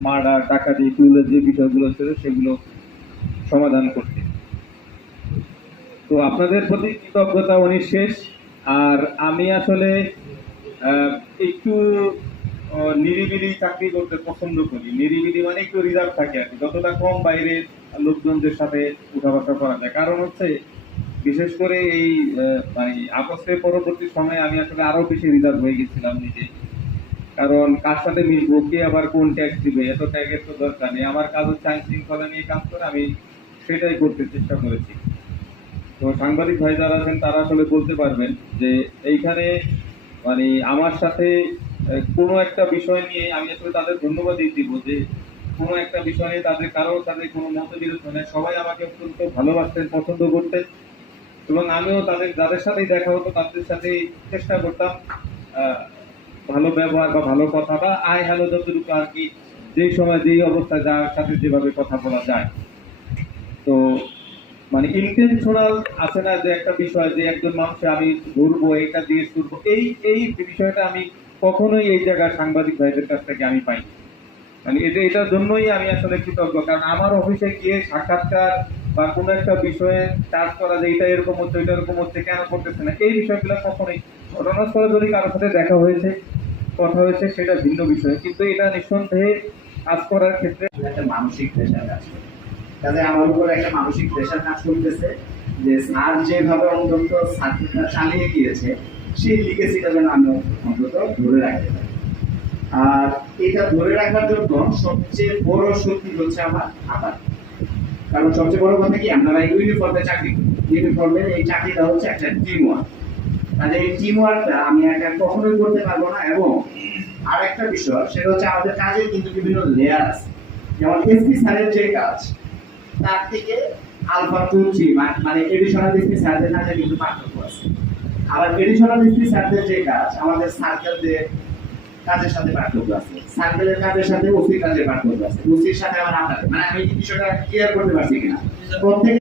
Murder ডাকাতি টুলের যে বিষয়গুলো ছিল সেগুলো সমাধান করতে। তো আপনাদের প্রতি কৃতজ্ঞতা উনি শেষ আর আমি আসলে একটু নিরিবিলি চাকরি করতে পছন্দ করি। নিরিবিলি মানে একটু রিজার্ভ থাকে আর কি। যতটা কম বাইরের লোকজনদের সাথে উঠা বসা করা যায়। কারণ হচ্ছে, বিশেষ করে এই মানে আপসের পরবর্তী সময়ে আমি আসলে আরও বেশি রিজার্ভ হয়ে গেছিলাম নিজে কারণ কার সাথে মিলবো, কে আবার কোন ট্যাক্স দিবে, এত ট্যাগের তো দরকার নেই। আমার কাজ হচ্ছে আইন শৃঙ্খলা নিয়ে কাজ করে, আমি সেটাই করতে চেষ্টা করেছি। তো সাংবাদিক ভাই যারা আছেন, তারা আসলে বলতে পারবেন যে এইখানে মানে আমার সাথে কোনো একটা বিষয় নিয়ে আমি আসলে তাদের ধন্যবাদই দিব যে কোনো একটা বিষয় নিয়ে তাদের, কারোর তাদের কোনো মতবিরোধ নেই সবাই আমাকে অত্যন্ত ভালোবাসতেন, পছন্দ করতেন। এবং আমিও তাদের, যাদের সাথেই দেখা হতো, তাদের সাথেই চেষ্টা করতাম ভালো ব্যবহার বা ভালো কথা বা আয় হ্যালো যতটুকু আর কি, যেই সময় যেই অবস্থায় যার সাথে যেভাবে কথা বলা যায়। তো মানে ইন্টেনশনাল আছে না যে একটা বিষয় যে একজন মানুষকে আমি ঘুরবো এটা দিয়ে করব এই এই বিষয়টা আমি কখনোই এই জায়গায় সাংবাদিক ভাইদের কাছ থেকে আমি পাই মানে এটা, এটার জন্যই আমি আসলে কৃতজ্ঞ, কারণ আমার অফিসে গিয়ে সাক্ষাৎকার বা কোনো একটা বিষয়ে কাজ করা যে এটা এরকম হচ্ছে এটা এরকম হচ্ছে, কেন করতেছে না, এই বিষয়গুলো কখনোই ঘটনাস্থলে যদি কারোর সাথে দেখা হয়েছে কথা হয়েছে, সেটা ভিন্ন বিষয়। কিন্তু এটা নিঃসন্দেহে কাজ করার ক্ষেত্রে একটা মানসিক প্রেশার কাজ করে। তাদের আমার উপর একটা মানসিক প্রেশার কাজ করতেছে যে স্যার যেভাবে অন্তত চালিয়ে গিয়েছে, সেই লিগেসিটা যেন আমি অন্তত ধরে রাখতে পারি। আর এটা ধরে রাখার জন্য সবচেয়ে বড় শক্তি হচ্ছে আমার আবার কারণ সবচেয়ে বড় কথা কি আমরা ইউনিফর্মে চাকরি করি ইউনিফর্মের এই চাকরিটা হচ্ছে একটা টিম ওয়ার্ক এই টিম ওয়ার্কটা আমি একা কখনোই করতে পারব না এবং বিষয়, সেটা হচ্ছে আমাদের কাজের কিন্তু বিভিন্ন লেয়ার আছে। যেমন এসপি স্যারের যে কাজ, তার থেকে আলফা টু থ্রি মানে এডিশনাল এসপি স্যারদের কাজে কিন্তু পার্থক্য আছে। আবার এডিশনাল এসপি স্যারদের যে কাজ, আমাদের সার্কেলদের কাজের সাথে পার্থক্য আছে। সার্কেলের কাজের সাথে ওসির কাজের পার্থক্য আছে। ওসির সাথে আমার আপনাদের মানে আমি বিষয়টা ক্লিয়ার করতে পারছি কিনা? প্রত্যেক